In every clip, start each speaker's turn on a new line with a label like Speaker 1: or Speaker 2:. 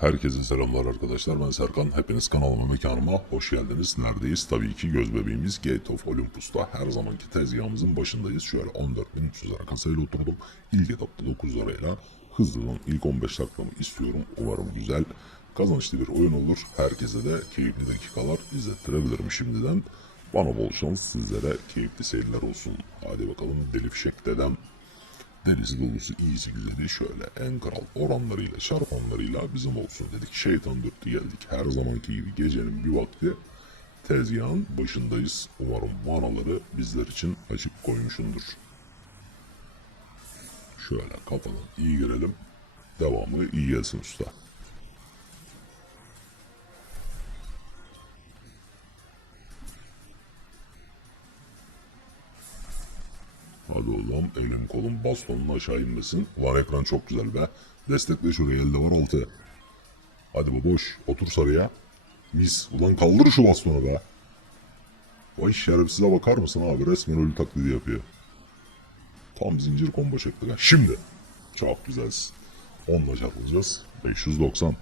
Speaker 1: Herkese selamlar arkadaşlar. Ben Serkan. Hepiniz kanalıma mekanıma hoş geldiniz. Neredeyiz? Tabii ki göz bebeğimiz Gate of Olympus'ta. Her zamanki tezgahımızın başındayız. Şöyle 14.300 lira kasayla oturdum. İlk etapta 9 lirayla hızlıdan ilk 15 dakikamı istiyorum. Umarım güzel, kazançlı bir oyun olur. Herkese de keyifli dakikalar izlettirebilirim şimdiden. Bana bol şans, sizlere keyifli seyirler olsun. Hadi bakalım deli fişek dedem. Deniz dolusu iyisi güzeli şöyle en kral oranlarıyla şarpanlarıyla bizim olsun dedik. Şeytan dörtlü geldik her zamanki gibi gecenin bir vakti. Tezgahın başındayız. Umarım manaları bizler için açık koymuşundur. Şöyle kafadan iyi girelim. Devamı iyi gelsin usta. Hadi oğlum elim kolum bastonun aşağı inmesin. Ulan ekran çok güzel be. Destekle şuraya elde var altı. Hadi baboş otur sarıya. Mis ulan kaldır şu bastonu be. Vay şerefsize bakar mısın abi resmen ölü taklidi yapıyor. Tam zincir combo çekti ha. Şimdi. Çok güzelsin. Onunla çarpılacağız. 590.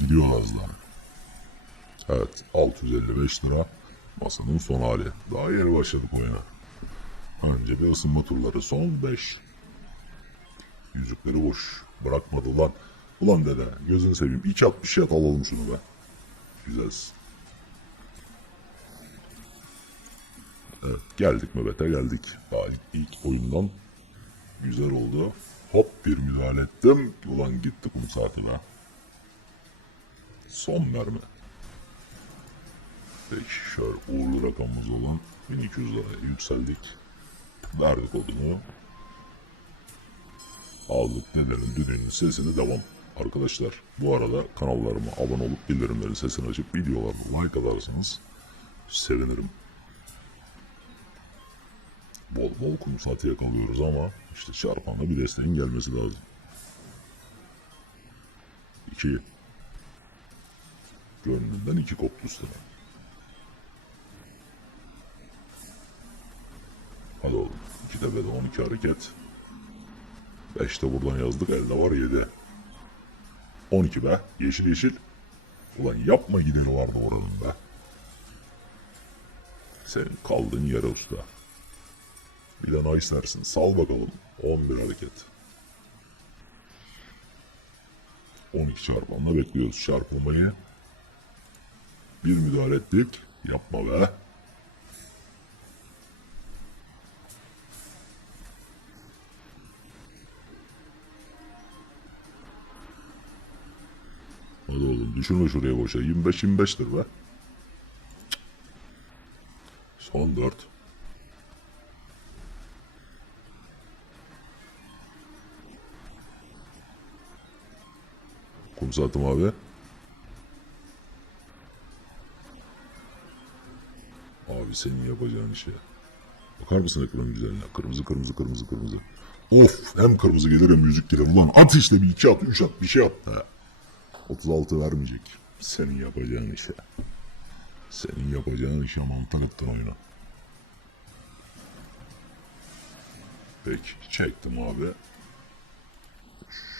Speaker 1: Gidiyor azdan. Evet 655 lira. Masanın son hali. Daha yeni başladık oyuna. Önce bir ısınma turları. Son 5. Yüzükleri boş. Bırakmadı lan. Ulan dede gözünü seveyim. İki at bir şey at alalım şunu be. Güzelsin. Evet geldik Mehmet'e geldik. Daha ilk, ilk oyundan güzel oldu. Hop bir müdahale ettim. Ulan gitti kum saati be. Son mermi. Peki uğurlu rakamımız olan 1200 liraya yükseldik. Verdik odunu. Aldık dedenin düdüğünün sesini devam. Arkadaşlar bu arada kanallarıma abone olup bildirimlerin sesini açıp videolarıma like atarsanız sevinirim. Bol bol kum saati yakalıyoruz ama işte çarpanla bir desteğin gelmesi lazım. 2 Gönlünden iki koptu sıra. 12 tepede 12 hareket. 5 de buradan yazdık elde var 7. 12 be. Yeşil yeşil. Ulan yapma gideri vardı oranın be. Senin kaldığın yere usta. Bir de nice dersin. Sal bakalım. 11 hareket. 12 çarpanla bekliyoruz çarpılmayı. Bir müdahale ettik. Yapma be. Düşürme şuraya boşa. 25-25'tir be. Son 4. Kum saatim abi. Abi senin yapacağın işe. Bakar mısın ekranın güzelliğine? Kırmızı kırmızı kırmızı kırmızı. Of hem kırmızı gelir hem yüzük gelir. Ulan at işte bir iki at üç at bir şey at. He. 36 vermeyecek. Senin yapacağın işe. Senin yapacağın işe mantar ettin oyunu. Peki çektim abi.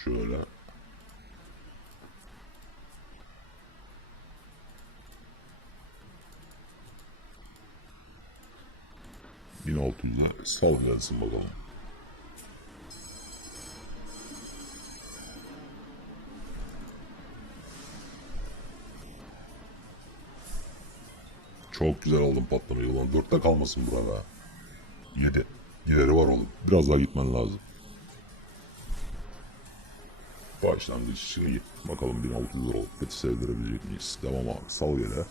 Speaker 1: Şöyle. Bin altı yüze sal gelsin bakalım. Çok güzel aldım patlamayı. Ulan dörtte kalmasın burada. Yedi. Gideri var oğlum. Biraz daha gitmen lazım. Başlangıç için iyi. Bakalım 1600 liralık peti sevdirebilecek miyiz? Devam abi. Sal gele.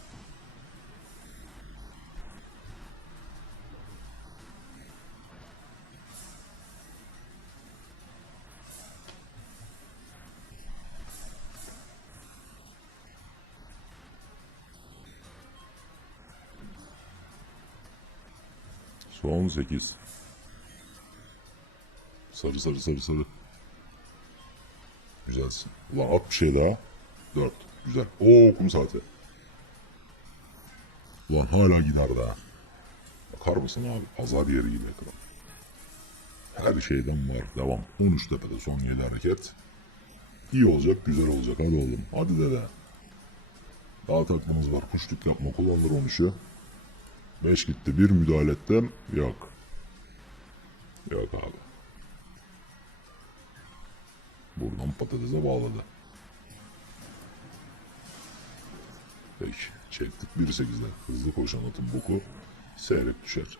Speaker 1: 18. Sarı sarı sarı sarı. Güzelsin. Ulan at bir şey daha. 4. Güzel. Oo kum saati. Ulan hala gider daha. Bakar mısın abi? Pazar yeri gibi ekran. Her şeyden var. Devam. 13 tepede son 7 hareket. İyi olacak, güzel olacak. Hadi oğlum. Hadi dede. Daha takmamız var. Kuşluk yapma. Kullanılır 13'ü. 5 gitti. Bir müdahale ettim. Yok. Yok abi. Buradan patatese bağladı. Peki. Çektik 1.8'den. Hızlı koşan atın boku seyrek düşer.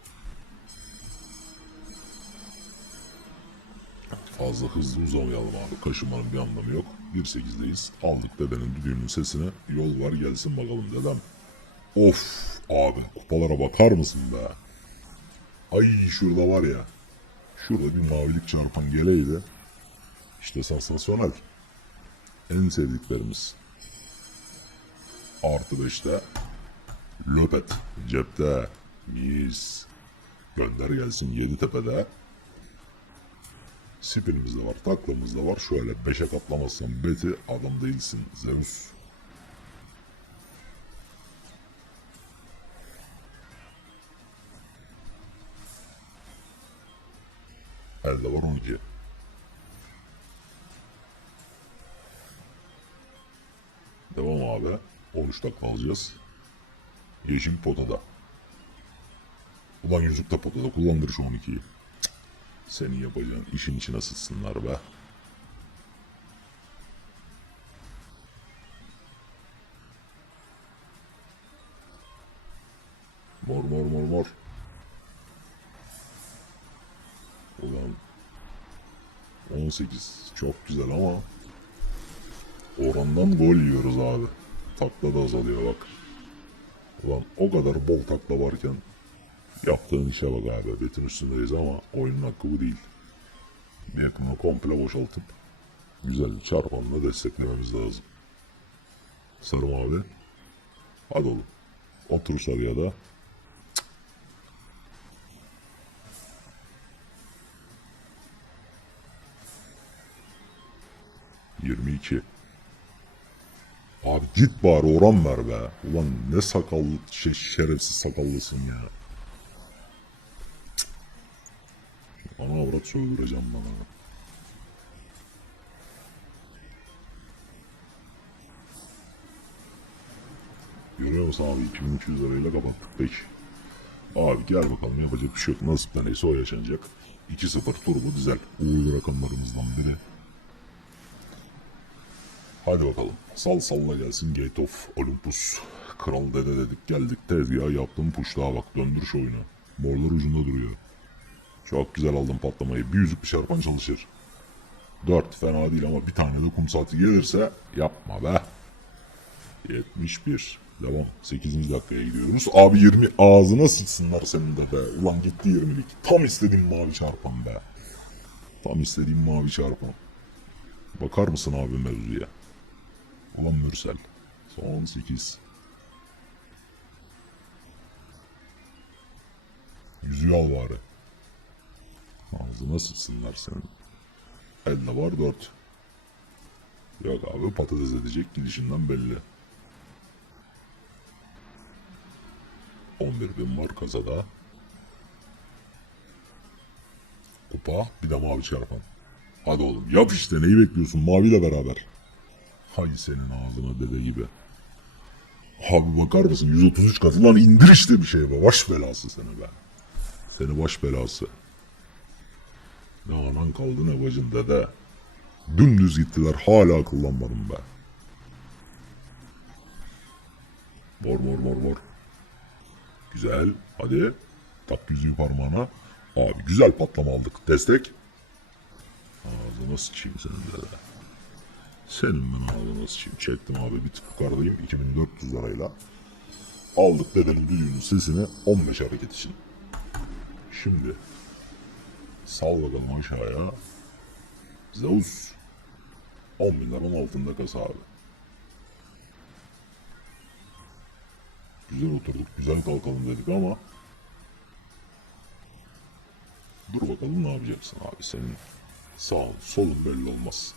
Speaker 1: Fazla hızlı uzamayalım abi. Kaşımanın bir anlamı yok. 1.8'deyiz. Aldık dedenin düdüğünün sesine. Yol var gelsin bakalım dedem. Of abi kupalara bakar mısın be? Ay şurada var ya. Şurada bir mavilik çarpan geleydi. İşte sansasyonel. En sevdiklerimiz. Artı 5'te Löpet cepte. Mis. Gönder gelsin Yeditepe'de. Spinimiz de var, taklamız da var. Şöyle 5'e katlamazsan beti adam değilsin Zeus. 12. Devam abi. 13 dakika alacağız. Yeşim potada. Ulan yüzük de potada kullandır şu 12'yi. Cık. Senin yapacağın işin içine sıçsınlar be. 18 çok güzel ama orandan gol yiyoruz abi. Takla da azalıyor bak. Ulan o kadar bol takla varken yaptığın işe bak abi. Betin üstündeyiz ama oyunun hakkı bu değil. Bir yakını komple boşaltıp güzel bir çarpanla desteklememiz lazım. Sarım abi. Hadi oğlum. Otur sarıya da. İki. Abi git bari oran ver be. Ulan ne sakallı, şey, şerefsiz sakallısın ya. Cık. Ana avrat söldüreceğim bana. Görüyor musun abi 2300 lirayla kapattık peki. Abi gel bakalım yapacak bir şey yok. De neyse o yaşanacak. 2-0 turbo dizel. Uğurlu rakamlarımızdan biri. Hadi bakalım. Sal salla gelsin Gate of Olympus. Kral dede dedik geldik tezgaha yaptım daha bak döndür şu oyunu. Morlar ucunda duruyor. Çok güzel aldım patlamayı. Bir yüzük bir çarpan çalışır. 4 fena değil ama bir tane de kum saati gelirse yapma be. 71. Devam. 8. dakikaya gidiyoruz. Abi 20 ağzına sıçsınlar senin de be. Ulan gitti 20'lik. Tam istediğim mavi çarpan be. Tam istediğim mavi çarpan. Bakar mısın abi mevzuya? Ulan Mürsel. Son 8. Yüzüğü al bari. Ağzına sıçsınlar senin. Elde var 4. Yok abi patates edecek gidişinden belli. 11 bin var kasada. Kupa bir de mavi çarpan. Hadi oğlum yap işte neyi bekliyorsun maviyle beraber. Hay senin ağzına dede gibi. Abi bakar mısın 133 katı lan indir işte bir şey be. Baş belası seni be. Seni baş belası. Ne anan kaldı ne bacın dede. Dümdüz gittiler hala akıllanmadım be. Mor mor mor mor. Güzel. Hadi. Tak yüzüğü parmağına. Abi güzel patlama aldık. Destek. Ağzına sıçayım senin de. Senin ben ağzına sıçayım. Çektim abi bir tık yukarıdayım. 2400 lirayla. Aldık dedenin düdüğünün sesini 15 hareket için. Şimdi. Sal bakalım aşağıya. Zeus. 10 bin liranın altında kasa abi. Güzel oturduk, güzel kalkalım dedik ama dur bakalım ne yapacaksın abi senin sağın solun belli olmaz.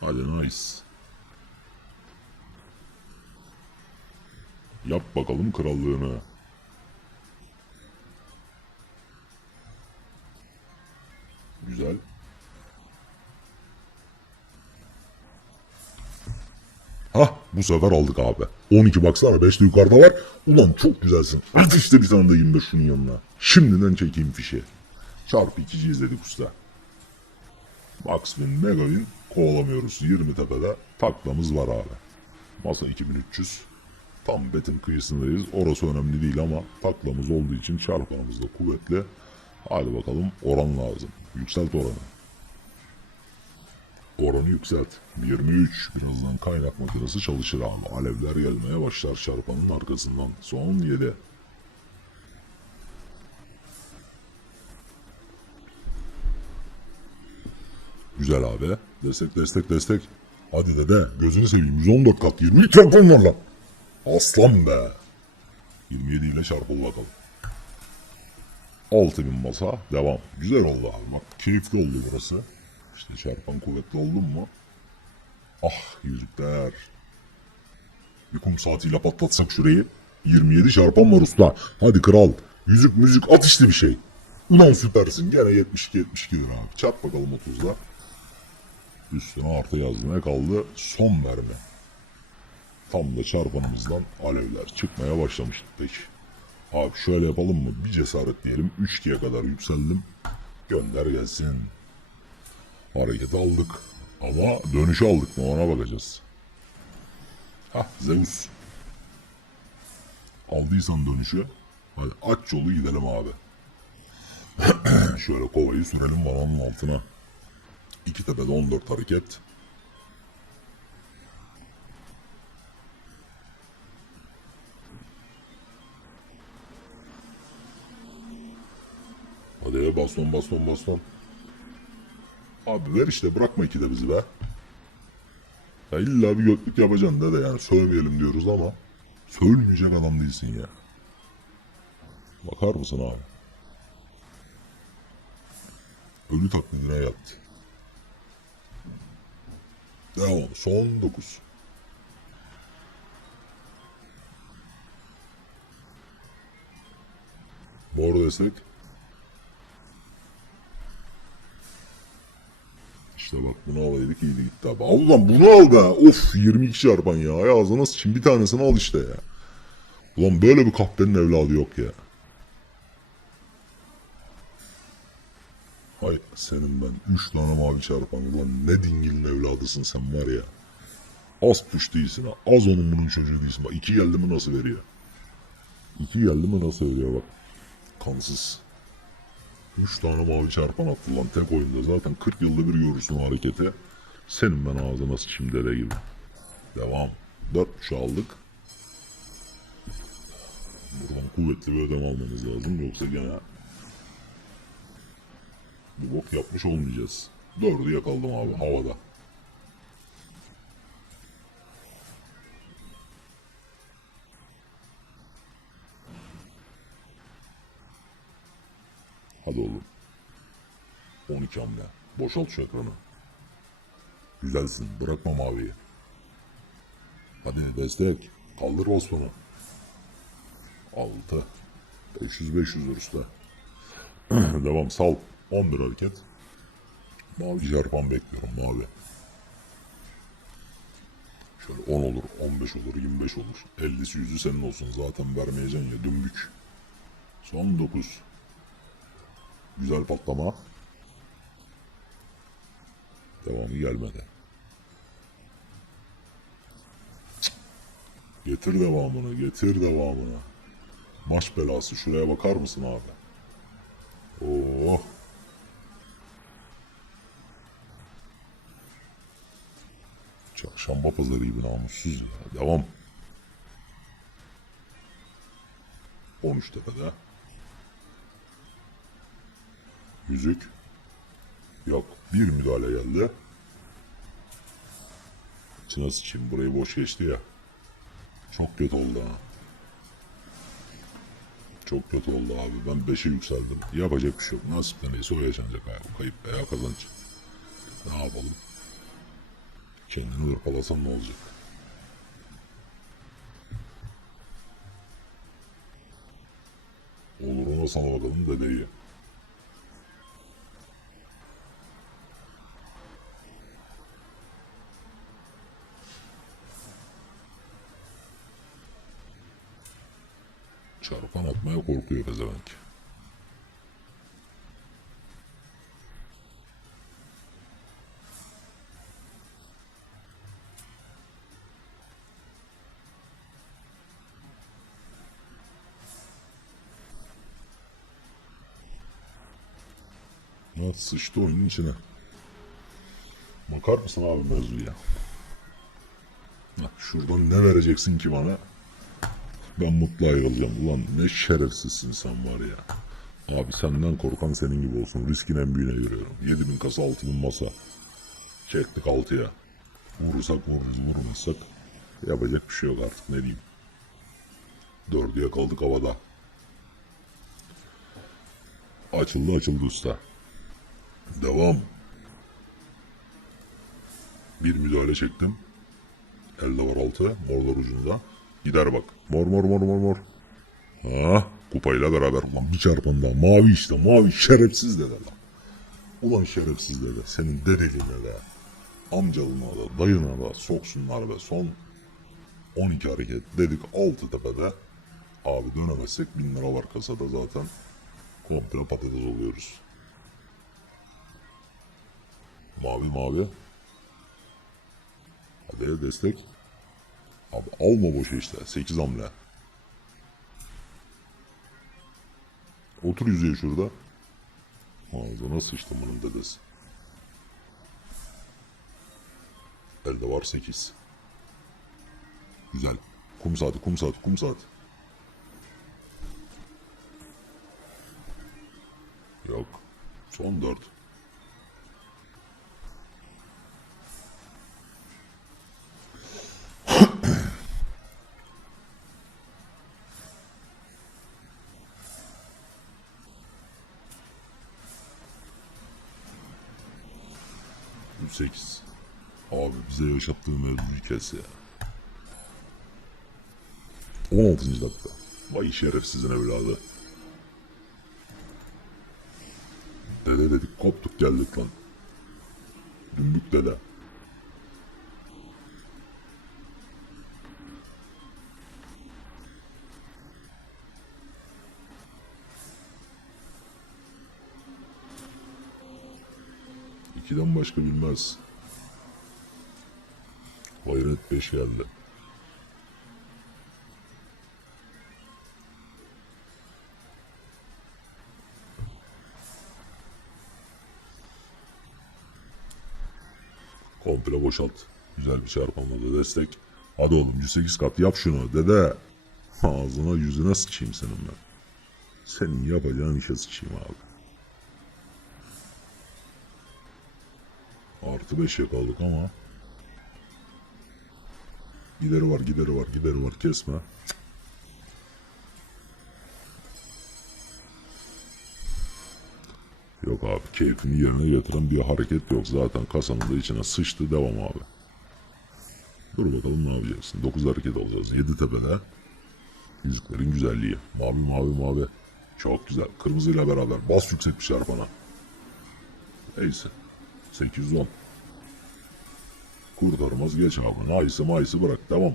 Speaker 1: Hadi nice. Yap bakalım krallığını. Güzel. Bu sefer aldık abi. 12 baksana 5 de yukarıda var. Ulan çok güzelsin. At işte bir tane de 25 şunun yanına. Şimdiden çekeyim fişi. Çarpı 2'ci izledik usta. Max Win Mega Win kovalamıyoruz 20 tepede. Taklamız var abi. Masa 2300. Tam betin kıyısındayız. Orası önemli değil ama taklamız olduğu için çarpanımız da kuvvetli. Hadi bakalım oran lazım. Yükselt oranı. Oranı yükselt. 23. Birazdan kaynak makinesi çalışır abi. Alevler gelmeye başlar çarpanın arkasından. Son 7. Güzel abi. Destek destek destek. Hadi dede gözünü seveyim 114 kat 20 çarpım var lan. Aslan be. 27 ile çarpıl bakalım. 6000 masa devam. Güzel oldu abi bak keyifli oldu burası. İşte çarpan kuvvetli oldun mu? Ah yüzükler. Bir kum saatiyle patlatsak şurayı. 27 çarpan var usta. Hadi kral. Yüzük müzik at işte bir şey. Ulan süpersin. Gene 72 72 lira abi. Çarp bakalım 30'da. Üstüne artı yazmaya kaldı. Son mermi. Tam da çarpanımızdan alevler çıkmaya başlamıştı peki. Abi şöyle yapalım mı? Bir cesaret diyelim. 3G'ye kadar yükseldim. Gönder gelsin. Hareket aldık. Ama dönüşü aldık mı ona bakacağız. Hah Zeus. Aldıysan dönüşü. Hadi aç yolu gidelim abi. Şöyle kovayı sürelim vananın altına. İki tepede 14 hareket. Hadi baston baston baston. Abi ver işte bırakma ikide bizi be. Ya illa bir götlük yapacaksın da da yani sövmeyelim diyoruz ama sövülmeyecek adam değilsin ya. Bakar mısın abi? Ölü taklidine yattı. Devam. Son 9. Mor destek. İşte bak bunu alaydık iyiydi gitti abi. Ulan bunu al be. Of 22 çarpan ya. Ay ağzına sıçayım bir tanesini al işte ya. Ulan böyle bir kahpenin evladı yok ya. Hay senin ben 3 tane mavi çarpan. Ulan ne dingilin evladısın sen var ya. Az puş değilsin ha. Az onun bunun çocuğu değilsin. Bak iki geldi mi nasıl veriyor. İki geldi mi nasıl veriyor bak. Kansız. 3 tane mavi çarpan attı lan tek oyunda. Zaten 40 yılda bir görürsün o hareketi. Senin ben ağzına sıçayım dede gibi. Devam. 4 3 aldık. Buradan kuvvetli bir ödeme almamız lazım. Yoksa gene bir bok yapmış olmayacağız. Dördü yakaladım abi havada. Hadi oğlum. 12 hamle. Boşalt şu ekranı. Güzelsin. Bırakma maviyi. Hadi destek. Kaldır Osman'ı. 6. 500 500 usta. Devam sal. 11 hareket. Mavi çarpan bekliyorum mavi. Şöyle 10 olur, 15 olur, 25 olur. 50'si yüzü senin olsun zaten vermeyeceksin ya dümbük. Son 9. Güzel patlama. Devamı gelmedi. Getir devamını, getir devamını. Maç belası şuraya bakar mısın abi? Oh. Çarşamba pazarı gibi namussuz ya. Devam. 13 tepede. Yüzük. Yok. Bir müdahale geldi. İçine sıçayım. Burayı boş geçti ya. Çok kötü oldu ha. Çok kötü oldu abi. Ben 5'e yükseldim. Yapacak bir şey yok. Nasip neyse o yaşanacak. Kayıp veya kazanç. Ne yapalım? Kendini hırpalasan ne olacak? Olur ona sana bakalım dedeyi. Çarpan atmaya korkuyor pezevenk. Ha, sıçtı oyunun içine. Bakar mısın abi mevzuya? Ha, Şuradan ne vereceksin ki bana? Ben mutlu ayrılacağım. Ulan ne şerefsizsin sen var ya. Abi senden korkan senin gibi olsun. Riskin en büyüğüne yürüyorum. 7000 kasa 6000 masa. Çektik 6'ya. Vurursak vururuz vurmazsak. Yapacak bir şey yok artık ne diyeyim. Dördüye kaldık havada. Açıldı açıldı usta. Devam. Bir müdahale çektim. Elde var altı. Morlar ucunda. Gider bak. Mor mor mor mor mor. Ha, kupayla beraber. Ulan bir çarpan. Mavi işte. Mavi şerefsiz dede lan. Ulan şerefsiz dede. Senin dedeliğine de. Amcalığına da. Dayına da. Soksunlar be. Son 12 hareket dedik. Altı tepede. Abi dönemezsek 1000 lira var kasada zaten. Komple patates oluyoruz. Mavi mavi. Hadi destek. Abi alma boşa işte. 8 hamle. Otur yüzeye şurada. Ağzına sıçtım bunun dedesi. Elde var 8. Güzel. Kum saati, kum saati, kum saati. Yok. Son 4. Sekiz. Abi bize yaşattığı mevzuyu kes ya. 16. dakika. Vay şerefsizin evladı. Dede dedik koptuk geldik lan. Dümbük dede. İkiden başka bilmez. Hayret beş geldi. Komple boşalt. Güzel bir çarpımla destek. Hadi oğlum 108 kat yap şunu dede. Ağzına yüzüne sıçayım senin ben. Senin yapacağın işe sıçayım abi. Artı 5'e kaldık ama. Gideri var gideri var gideri var kesme. Yok abi keyfini yerine getiren bir hareket yok zaten kasanın da içine sıçtı devam abi. Dur bakalım ne yapacaksın. 9 hareket alacağız. 7 tepede. Yüzüklerin güzelliği. Mavi mavi mavi. Çok güzel. Kırmızıyla beraber bas yüksek bir çarpana. Neyse. 810. Kurtarmaz geç abi. Naysı maysı bırak. Devam.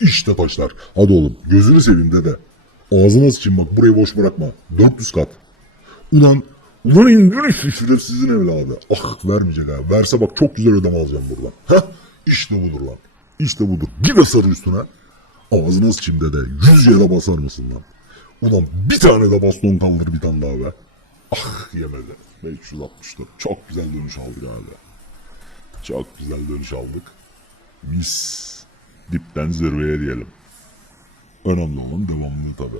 Speaker 1: İşte taşlar. Hadi oğlum. Gözünü seveyim dede. Ağzına sıçayım bak. Burayı boş bırakma. 400 kat. Ulan. Ulan indir işte şerefsizin evladı. Ah vermeyecek ha. Verse bak çok güzel ödeme alacağım buradan. Heh. İşte budur lan. İşte budur. Yine sarı üstüne. Ağzına sıçayım dede. Yüz yere basar mısın lan? Ulan bir tane de baston kaldır bir tane daha be. Ah yemedi. 564. Çok güzel dönüş aldık abi. Çok güzel dönüş aldık. Mis. Dipten zirveye diyelim. Önemli olan devamlı tabi.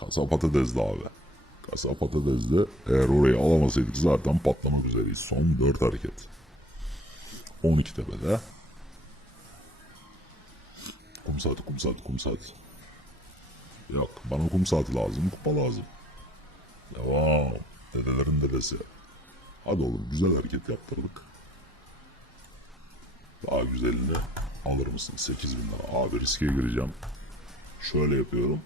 Speaker 1: Kasa patatesli abi. Kasa patatesli. Eğer orayı alamasaydık zaten patlamak üzereyiz. Son 4 hareket. 12 tepede. Kum saati, kum saati, kum saati. Yok, bana kum saati lazım, kupa lazım. Devam. Dedelerin dedesi. Hadi oğlum güzel hareket yaptırdık. Daha güzelini alır mısın? 8 bin lira. Abi riske gireceğim. Şöyle yapıyorum.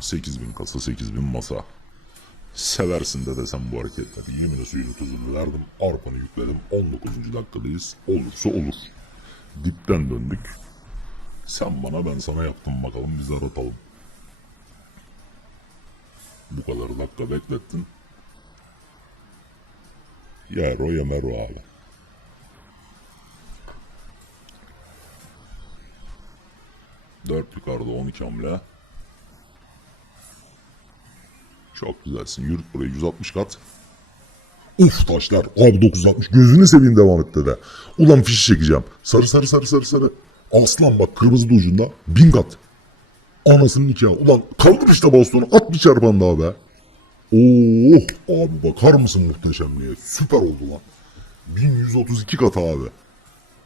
Speaker 1: 8 bin kasa 8 bin masa. Seversin de desem bu hareketleri. Yemine suyunu tuzunu verdim. Arpanı yükledim. 19. dakikadayız. Olursa olur. Dipten döndük. Sen bana ben sana yaptım bakalım biz aratalım. Bu kadar dakika beklettin. Yer o yemer o abi. Dört yukarıda 12 hamle. Çok güzelsin. Yürüt burayı 160 kat. Uf taşlar. Abi 960. Gözünü seveyim devam et dede. Ulan fişi çekeceğim. Sarı sarı sarı sarı sarı. Aslan bak kırmızı da ucunda. Bin kat. Anasının nikahı. Ulan kaldır işte bastonu. At bir çarpan daha be. Oh abi bakar mısın muhteşemliğe? Süper oldu lan. 1132 kat abi.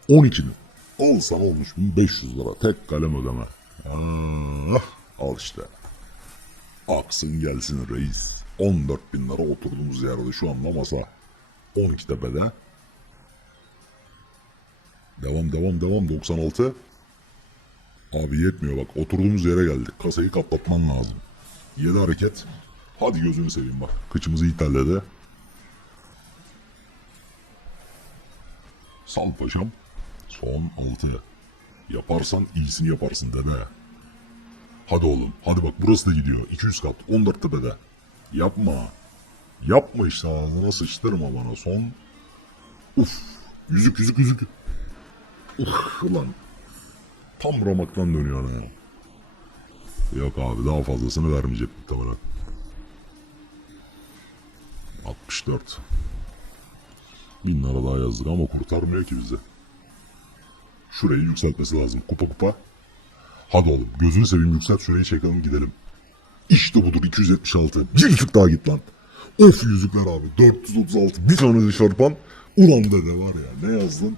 Speaker 1: 12'nin. Al sana olmuş 1500 lira. Tek kalem ödeme. Ah, al işte. Aksın gelsin reis. 14 bin lira oturduğumuz yerde şu anda masa. 12 tepede. Devam devam devam 96. Abi yetmiyor bak oturduğumuz yere geldik. Kasayı kapatman lazım. 7 hareket. Hadi gözünü seveyim bak. Kıçımızı ithalledi. Sal paşam. Son 6. Yaparsan iyisini yaparsın dede. Hadi oğlum. Hadi bak burası da gidiyor. 200 kat. 14 tepede. Yapma. Yapma işte ağzına sıçtırma bana. Son. Uf. Yüzük yüzük yüzük. Uf ulan. Tam ramaktan dönüyor ana ya. Yok abi daha fazlasını vermeyecek muhtemelen. 64. Bin lira daha yazdık ama kurtarmıyor ki bizi. Şurayı yükseltmesi lazım. Kupa kupa. Hadi oğlum gözünü seveyim yükselt şurayı çekelim gidelim. İşte budur 276. Bir tık daha git lan. Of yüzükler abi 436 bir tane de çarpan. Ulan dede var ya ne yazdın?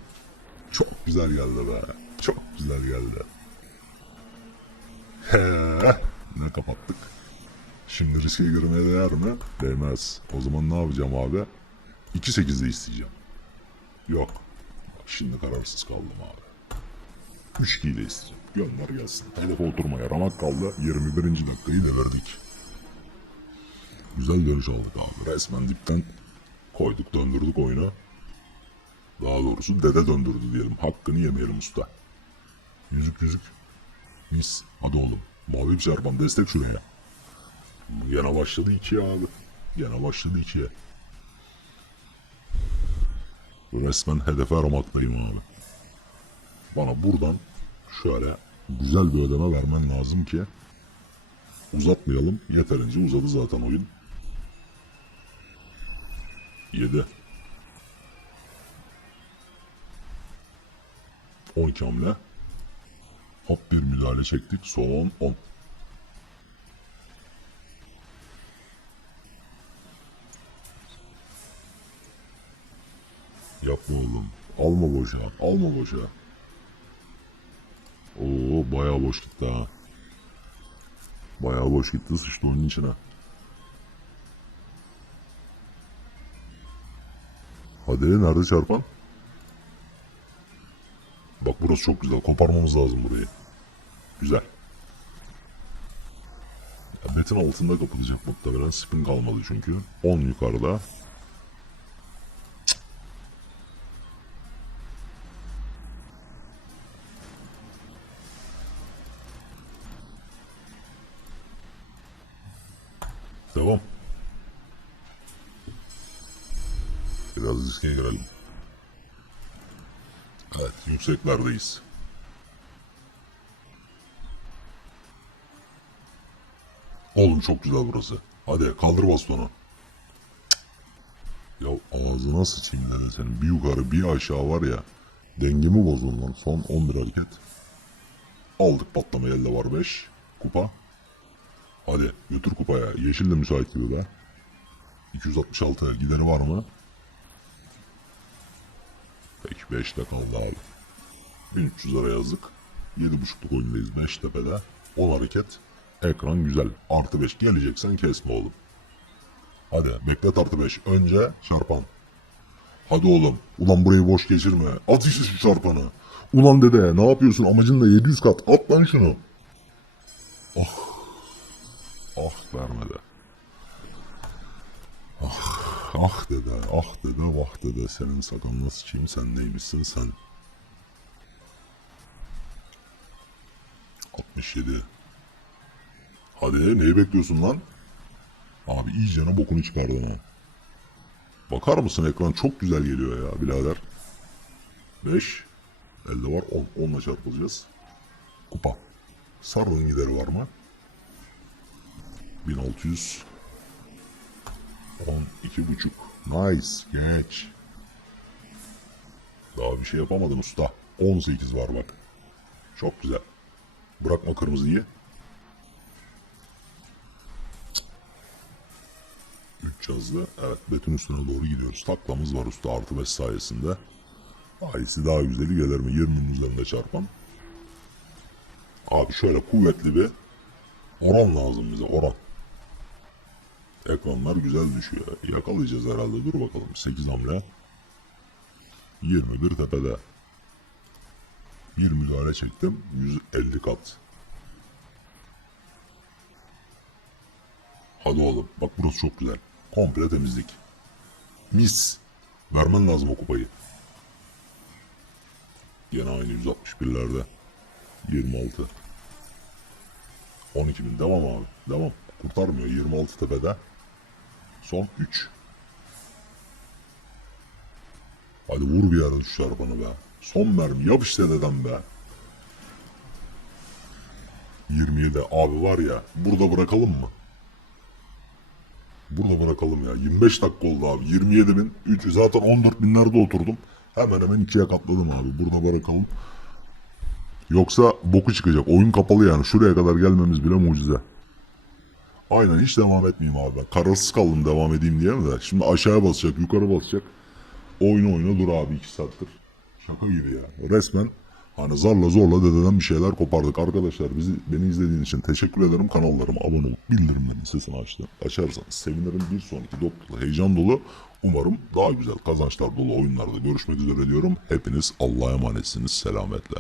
Speaker 1: Çok güzel geldi be. Çok güzel geldi. He, ne kapattık? Şimdi riske girmeye değer mi? Değmez. O zaman ne yapacağım abi? 2.8'de isteyeceğim. Yok. Şimdi kararsız kaldım abi. 3 ile isteyeceğim. Gönder gelsin. Hedefe oturmaya ramak kaldı. 21. dakikayı devirdik. Güzel dönüş aldık abi. Resmen dipten koyduk döndürdük oyunu. Daha doğrusu dede döndürdü diyelim. Hakkını yemeyelim usta. Yüzük yüzük. Mis. Hadi oğlum. Mavi bir çarpan destek şuraya. Gene başladı ikiye abi. Gene başladı ikiye. Resmen hedefe aramaktayım abi. Bana buradan şöyle güzel bir ödeme vermen lazım ki uzatmayalım. Yeterince uzadı zaten oyun. 7 12 hamle. Hop bir müdahale çektik. Son 10. oğlum. Alma boşa. Alma boşa. Oo bayağı boş gitti ha. Bayağı boş gitti sıçtı onun içine. Hadi nerede çarpan? Bak burası çok güzel. Koparmamız lazım burayı. Güzel. Ya betin altında kapatacak muhtemelen. Spin kalmadı çünkü. 10 yukarıda. Devam. Biraz riske girelim. Evet, yükseklerdeyiz. Oğlum çok güzel burası. Hadi kaldır bastonu. Ya ağzına sıçayım dede senin. Bir yukarı bir aşağı var ya. Dengemi bozdun lan. Son 11 hareket. Aldık patlama elde var 5. Kupa. Hadi götür kupaya. Yeşil de müsait gibi be. 266 gideri var mı? Peki 5'te kaldı abi. 1300 lira yazdık. 7.5'luk oyundayız 5 tepede. 10 hareket. Ekran güzel. Artı 5 geleceksen kesme oğlum. Hadi beklet artı 5. Önce çarpan. Hadi oğlum. Ulan burayı boş geçirme. At işte şu çarpanı. Ulan dede ne yapıyorsun amacın da 700 kat. At lan şunu. Ah vermedi. Ah, ah dede, ah dede, vah dede. Senin sakalına sıçayım sen neymişsin sen? 67. Hadi neyi bekliyorsun lan? Abi iyicene bokunu çıkardın ha. Bakar mısın ekran çok güzel geliyor ya birader. 5. Elde var 10. 10'la çarpılacağız. Kupa. Sarı'nın gideri var mı? 1600. 12 buçuk. Nice. Geç. Daha bir şey yapamadın usta. 18 var bak. Çok güzel. Bırakma kırmızıyı. 3 yazdı. Evet beton üstüne doğru gidiyoruz. Taklamız var usta artı 5 sayesinde. Ayisi daha güzeli gelir mi? 20'nin üzerinde çarpan. Abi şöyle kuvvetli bir oran lazım bize oran. Ekranlar güzel düşüyor. Yakalayacağız herhalde. Dur bakalım. 8 hamle. 21 tepede. Bir müdahale çektim. 150 kat. Hadi oğlum. Bak burası çok güzel. Komple temizlik. Mis. Vermen lazım o kupayı. Yine aynı 161'lerde. 26. 12 bin. Devam abi. Devam. Kurtarmıyor. 26 tepede. Son 3. Hadi vur bir ara şu çarpanı be. Son mermi. Yap işte dedem be. 27. Abi var ya. Burada bırakalım mı? Burada bırakalım ya. 25 dakika oldu abi. 27 bin. 3, zaten 14 binlerde oturdum. Hemen hemen ikiye katladım abi. Burada bırakalım. Yoksa boku çıkacak. Oyun kapalı yani. Şuraya kadar gelmemiz bile mucize. Aynen hiç devam etmeyeyim abi ben. Kararsız kaldım devam edeyim diye mi de. Şimdi aşağıya basacak, yukarı basacak. Oyna oyna dur abi iki saattir. Şaka gibi ya. Resmen hani zarla zorla dededen bir şeyler kopardık. Arkadaşlar bizi beni izlediğiniz için teşekkür ederim. Kanallarıma abone olup bildirimlerin sesini açtım. Açarsanız sevinirim. Bir sonraki dop dolu, heyecan dolu. Umarım daha güzel kazançlar dolu oyunlarda görüşmek üzere diyorum. Hepiniz Allah'a emanetsiniz. Selametle.